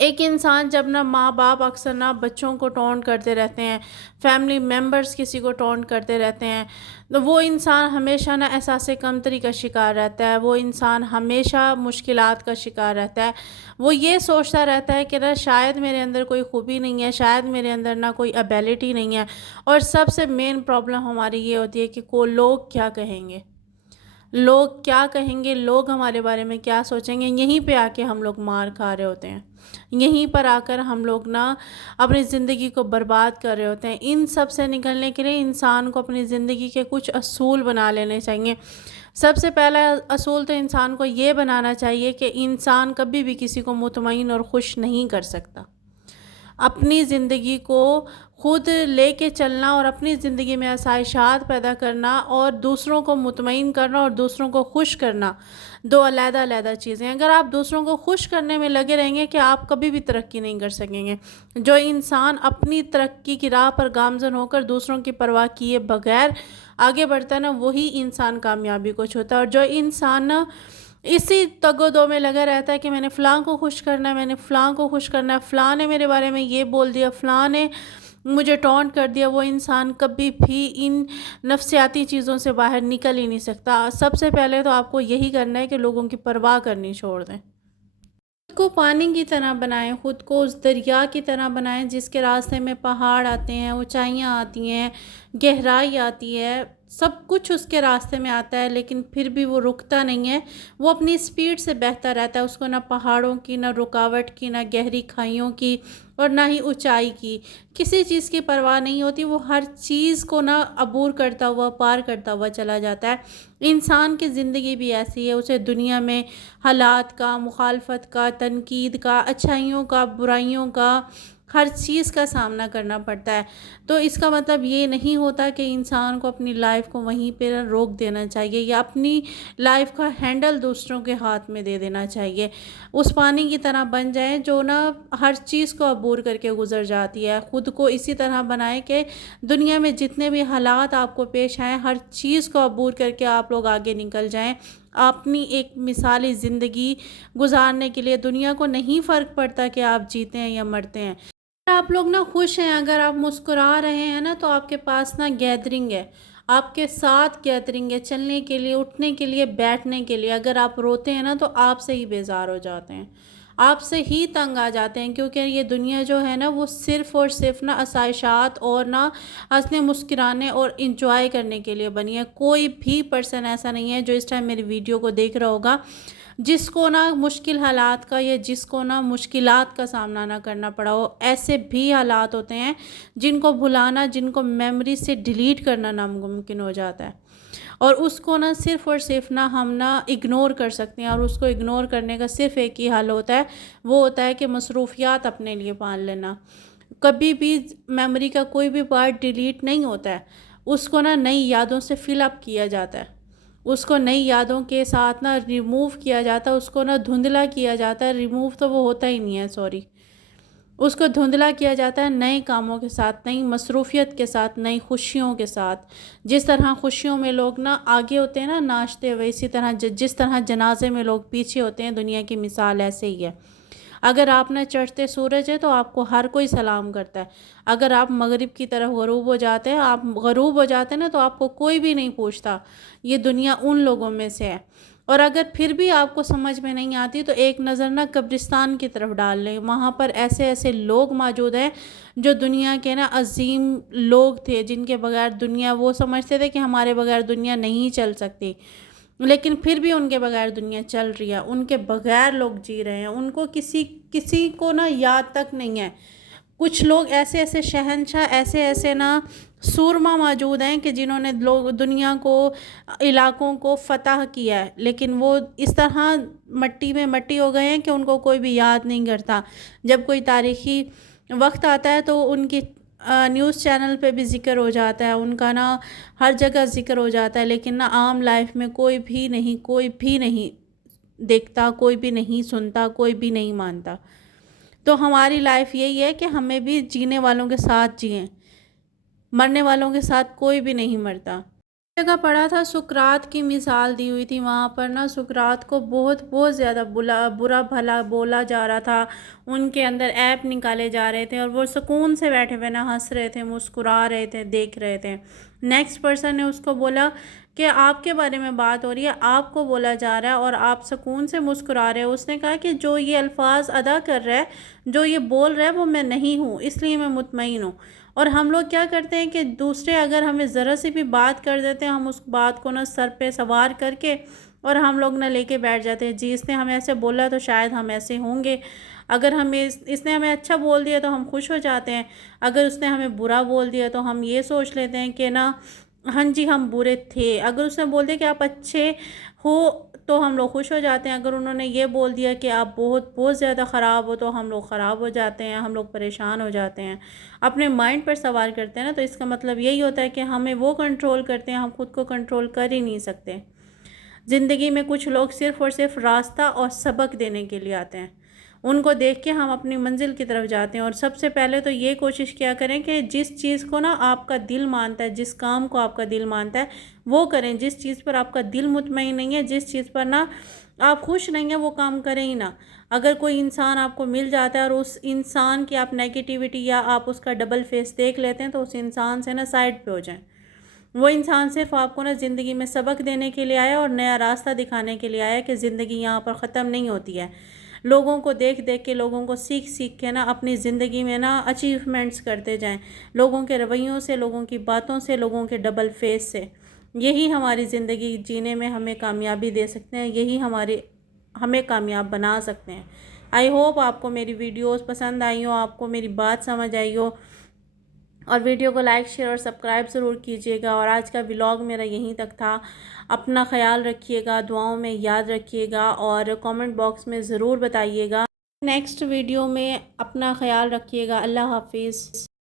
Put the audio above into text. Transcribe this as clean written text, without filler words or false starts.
ایک انسان جب نہ ماں باپ اکثر نہ بچوں کو ٹونٹ کرتے رہتے ہیں، فیملی ممبرز کسی کو ٹونٹ کرتے رہتے ہیں، تو وہ انسان ہمیشہ نہ احساس کمتری کا شکار رہتا ہے، وہ انسان ہمیشہ مشکلات کا شکار رہتا ہے۔ وہ یہ سوچتا رہتا ہے کہ نہ شاید میرے اندر کوئی خوبی نہیں ہے، شاید میرے اندر نہ کوئی ایبیلٹی نہیں ہے، اور سب سے مین پرابلم ہماری یہ ہوتی ہے کہ لوگ کیا کہیں گے، لوگ کیا کہیں گے، لوگ ہمارے بارے میں کیا سوچیں گے۔ یہیں پہ آ کے ہم لوگ مار کھا رہے ہوتے ہیں، یہیں پر آ کر ہم لوگ نا اپنی زندگی کو برباد کر رہے ہوتے ہیں۔ ان سب سے نکلنے کے لیے انسان کو اپنی زندگی کے کچھ اصول بنا لینے چاہیے۔ سب سے پہلا اصول تو انسان کو یہ بنانا چاہیے کہ انسان کبھی بھی کسی کو مطمئن اور خوش نہیں کر سکتا۔ اپنی زندگی کو خود لے کے چلنا اور اپنی زندگی میں آسائشات پیدا کرنا اور دوسروں کو مطمئن کرنا اور دوسروں کو خوش کرنا، دو علیحدہ علیحدہ چیزیں۔ اگر آپ دوسروں کو خوش کرنے میں لگے رہیں گے کہ آپ کبھی بھی ترقی نہیں کر سکیں گے۔ جو انسان اپنی ترقی کی راہ پر گامزن ہو کر دوسروں کی پرواہ کیے بغیر آگے بڑھتا ہے نا، وہی انسان کامیابی کو چھوتا ہے۔ اور جو انسان نا اسی تگ و دو میں لگا رہتا ہے کہ میں نے فلاں کو خوش کرنا ہے، میں نے فلاں کو خوش کرنا ہے، فلاں نے میرے بارے میں یہ بول دیا، فلاں نے مجھے ٹونٹ کر دیا، وہ انسان کبھی بھی ان نفسیاتی چیزوں سے باہر نکل ہی نہیں سکتا۔ سب سے پہلے تو آپ کو یہی کرنا ہے کہ لوگوں کی پرواہ کرنی چھوڑ دیں۔ خود کو پانی کی طرح بنائیں، خود کو اس دریا کی طرح بنائیں جس کے راستے میں پہاڑ آتے ہیں، اونچائیاں آتی ہیں، گہرائی آتی ہے، سب کچھ اس کے راستے میں آتا ہے، لیکن پھر بھی وہ رکتا نہیں ہے، وہ اپنی سپیڈ سے بہتا رہتا ہے۔ اس کو نہ پہاڑوں کی، نہ رکاوٹ کی، نہ گہری کھائیوں کی، اور نہ ہی اونچائی کی، کسی چیز کی پرواہ نہیں ہوتی۔ وہ ہر چیز کو نہ عبور کرتا ہوا، پار کرتا ہوا چلا جاتا ہے۔ انسان کی زندگی بھی ایسی ہے، اسے دنیا میں حالات کا، مخالفت کا، تنقید کا، اچھائیوں کا، برائیوں کا، ہر چیز کا سامنا کرنا پڑتا ہے۔ تو اس کا مطلب یہ نہیں ہوتا کہ انسان کو اپنی لائف کو وہیں پہ روک دینا چاہیے یا اپنی لائف کا ہینڈل دوسروں کے ہاتھ میں دے دینا چاہیے۔ اس پانی کی طرح بن جائیں جو نا ہر چیز کو عبور کر کے گزر جاتی ہے۔ خود کو اسی طرح بنائیں کہ دنیا میں جتنے بھی حالات آپ کو پیش آئیں، ہر چیز کو عبور کر کے آپ لوگ آگے نکل جائیں۔ اپنی ایک مثالی زندگی گزارنے کے لیے دنیا کو نہیں فرق پڑتا کہ آپ جیتے ہیں یا مرتے ہیں۔ اگر آپ لوگ نا خوش ہیں، اگر آپ مسکرا رہے ہیں نا، تو آپ کے پاس نا گیدرنگ ہے، آپ کے ساتھ گیدرنگ ہے، چلنے کے لیے، اٹھنے کے لیے، بیٹھنے کے لیے۔ اگر آپ روتے ہیں نا تو آپ سے ہی بیزار ہو جاتے ہیں، آپ سے ہی تنگ آ جاتے ہیں، کیونکہ یہ دنیا جو ہے نا وہ صرف اور صرف نا آسائشات اور نا ہنسنے مسکرانے اور انجوائے کرنے کے لیے بنی ہے۔ کوئی بھی پرسن ایسا نہیں ہے جو اس ٹائم میری ویڈیو کو دیکھ رہا ہوگا جس کو نا مشکل حالات کا یا جس کو نا مشکلات کا سامنا نہ کرنا پڑا ہو۔ ایسے بھی حالات ہوتے ہیں جن کو بھلانا، جن کو میموری سے ڈیلیٹ کرنا ناممکن ہو جاتا ہے، اور اس کو نا صرف اور صرف نا ہم نا اگنور کر سکتے ہیں، اور اس کو اگنور کرنے کا صرف ایک ہی حل ہوتا ہے، وہ ہوتا ہے کہ مصروفیات اپنے لیے پال لینا۔ کبھی بھی میموری کا کوئی بھی پارٹ ڈیلیٹ نہیں ہوتا ہے، اس کو نا نئی یادوں سے فل اپ کیا جاتا ہے، اس کو نئی یادوں کے ساتھ نا ریموو کیا جاتا ہے، اس کو نا دھندلا کیا جاتا ہے، ریموو تو وہ ہوتا ہی نہیں ہے، سوری، اس کو دھندلا کیا جاتا ہے نئے کاموں کے ساتھ، نئی مصروفیت کے ساتھ، نئی خوشیوں کے ساتھ۔ جس طرح خوشیوں میں لوگ نا آگے ہوتے ہیں نا ناچتے ہوئے، اسی طرح جس طرح جنازے میں لوگ پیچھے ہوتے ہیں، دنیا کی مثال ایسے ہی ہے۔ اگر آپ نہ چڑھتے سورج ہے تو آپ کو ہر کوئی سلام کرتا ہے، اگر آپ مغرب کی طرف غروب ہو جاتے ہیں، آپ غروب ہو جاتے ہیں نا، تو آپ کو کوئی بھی نہیں پوچھتا۔ یہ دنیا ان لوگوں میں سے ہے۔ اور اگر پھر بھی آپ کو سمجھ میں نہیں آتی تو ایک نظر نہ قبرستان کی طرف ڈال لیں، وہاں پر ایسے ایسے لوگ موجود ہیں جو دنیا کے نا عظیم لوگ تھے، جن کے بغیر دنیا، وہ سمجھتے تھے کہ ہمارے بغیر دنیا نہیں چل سکتی، لیکن پھر بھی ان کے بغیر دنیا چل رہی ہے، ان کے بغیر لوگ جی رہے ہیں، ان کو کسی کو نا یاد تک نہیں ہے۔ کچھ لوگ ایسے ایسے شہنشاہ، ایسے ایسے نا سورما موجود ہیں کہ جنہوں نے دنیا کو، علاقوں کو فتح کیا ہے، لیکن وہ اس طرح مٹی میں مٹی ہو گئے ہیں کہ ان کو کوئی بھی یاد نہیں کرتا۔ جب کوئی تاریخی وقت آتا ہے تو ان کی نیوز چینل پہ بھی ذکر ہو جاتا ہے، ان کا نا ہر جگہ ذکر ہو جاتا ہے، لیکن نا عام لائف میں کوئی بھی نہیں دیکھتا، کوئی بھی نہیں سنتا، کوئی بھی نہیں مانتا۔ تو ہماری لائف یہی ہے کہ ہمیں بھی جینے والوں کے ساتھ جئیں، مرنے والوں کے ساتھ کوئی بھی نہیں مرتا۔ جگہ پڑھا تھا سقراط کی مثال دی ہوئی تھی، وہاں پر نا سقراط کو بہت بہت زیادہ برا بھلا بولا جا رہا تھا، ان کے اندر عیب نکالے جا رہے تھے، اور وہ سکون سے بیٹھے ہوئے نا ہنس رہے تھے، مسکرا رہے تھے، دیکھ رہے تھے۔ نیکسٹ پرسن نے اس کو بولا کہ آپ کے بارے میں بات ہو رہی ہے، آپ کو بولا جا رہا ہے اور آپ سکون سے مسکرا رہے ہیں۔ اس نے کہا کہ جو یہ الفاظ ادا کر رہا ہے، جو یہ بول رہا ہے، وہ میں نہیں ہوں، اس لیے میں مطمئن ہوں۔ اور ہم لوگ کیا کرتے ہیں کہ دوسرے اگر ہمیں ذرا سی بھی بات کر دیتے ہیں، ہم اس بات کو نا سر پہ سوار کر کے اور ہم لوگ نہ لے کے بیٹھ جاتے ہیں، جی اس نے ہمیں ایسے بولا تو شاید ہم ایسے ہوں گے، اگر ہمیں اس نے ہمیں اچھا بول دیا تو ہم خوش ہو جاتے ہیں، اگر اس نے ہمیں برا بول دیا تو ہم یہ سوچ لیتے ہیں کہ نا ہاں جی ہم برے تھے، اگر اس نے بول دیا کہ آپ اچھے ہو تو ہم لوگ خوش ہو جاتے ہیں، اگر انہوں نے یہ بول دیا کہ آپ بہت بہت زیادہ خراب ہو تو ہم لوگ خراب ہو جاتے ہیں، ہم لوگ پریشان ہو جاتے ہیں، اپنے مائنڈ پر سوار کرتے ہیں نا، تو اس کا مطلب یہی ہوتا ہے کہ ہمیں وہ کنٹرول کرتے ہیں، ہم خود کو کنٹرول کر ہی نہیں سکتے۔ زندگی میں کچھ لوگ صرف اور صرف راستہ اور سبق دینے کے لیے آتے ہیں، ان کو دیکھ کے ہم اپنی منزل کی طرف جاتے ہیں، اور سب سے پہلے تو یہ کوشش کیا کریں کہ جس چیز کو نا آپ کا دل مانتا ہے، جس کام کو آپ کا دل مانتا ہے وہ کریں، جس چیز پر آپ کا دل مطمئن نہیں ہے، جس چیز پر نا آپ خوش نہیں ہیں، وہ کام کریں ہی نہ۔ اگر کوئی انسان آپ کو مل جاتا ہے اور اس انسان کی آپ نیگیٹیوٹی یا آپ اس کا ڈبل فیس دیکھ لیتے ہیں تو اس انسان سے نا سائڈ پہ ہو جائیں۔ وہ انسان صرف آپ کو نا زندگی میں سبق دینے کے لیے آیا اور نیا راستہ دکھانے کے لیے آیا کہ زندگی یہاں پر ختم نہیں ہوتی ہے۔ لوگوں کو دیکھ دیکھ کے، لوگوں کو سیکھ سیکھ کے نا اپنی زندگی میں نا اچیومنٹس کرتے جائیں، لوگوں کے رویوں سے، لوگوں کی باتوں سے، لوگوں کے ڈبل فیس سے۔ یہی ہماری زندگی جینے میں ہمیں کامیابی دے سکتے ہیں، یہی ہمیں کامیاب بنا سکتے ہیں۔ آئی ہوپ آپ کو میری ویڈیوز پسند آئی ہوں، آپ کو میری بات سمجھ آئی ہو، اور ویڈیو کو لائک شیئر اور سبسکرائب ضرور کیجیے گا، اور آج کا ولاگ میرا یہیں تک تھا۔ اپنا خیال رکھیے گا، دعاؤں میں یاد رکھیے گا، اور کامنٹ باکس میں ضرور بتائیے گا۔ نیکسٹ ویڈیو میں اپنا خیال رکھیے گا۔ اللہ حافظ۔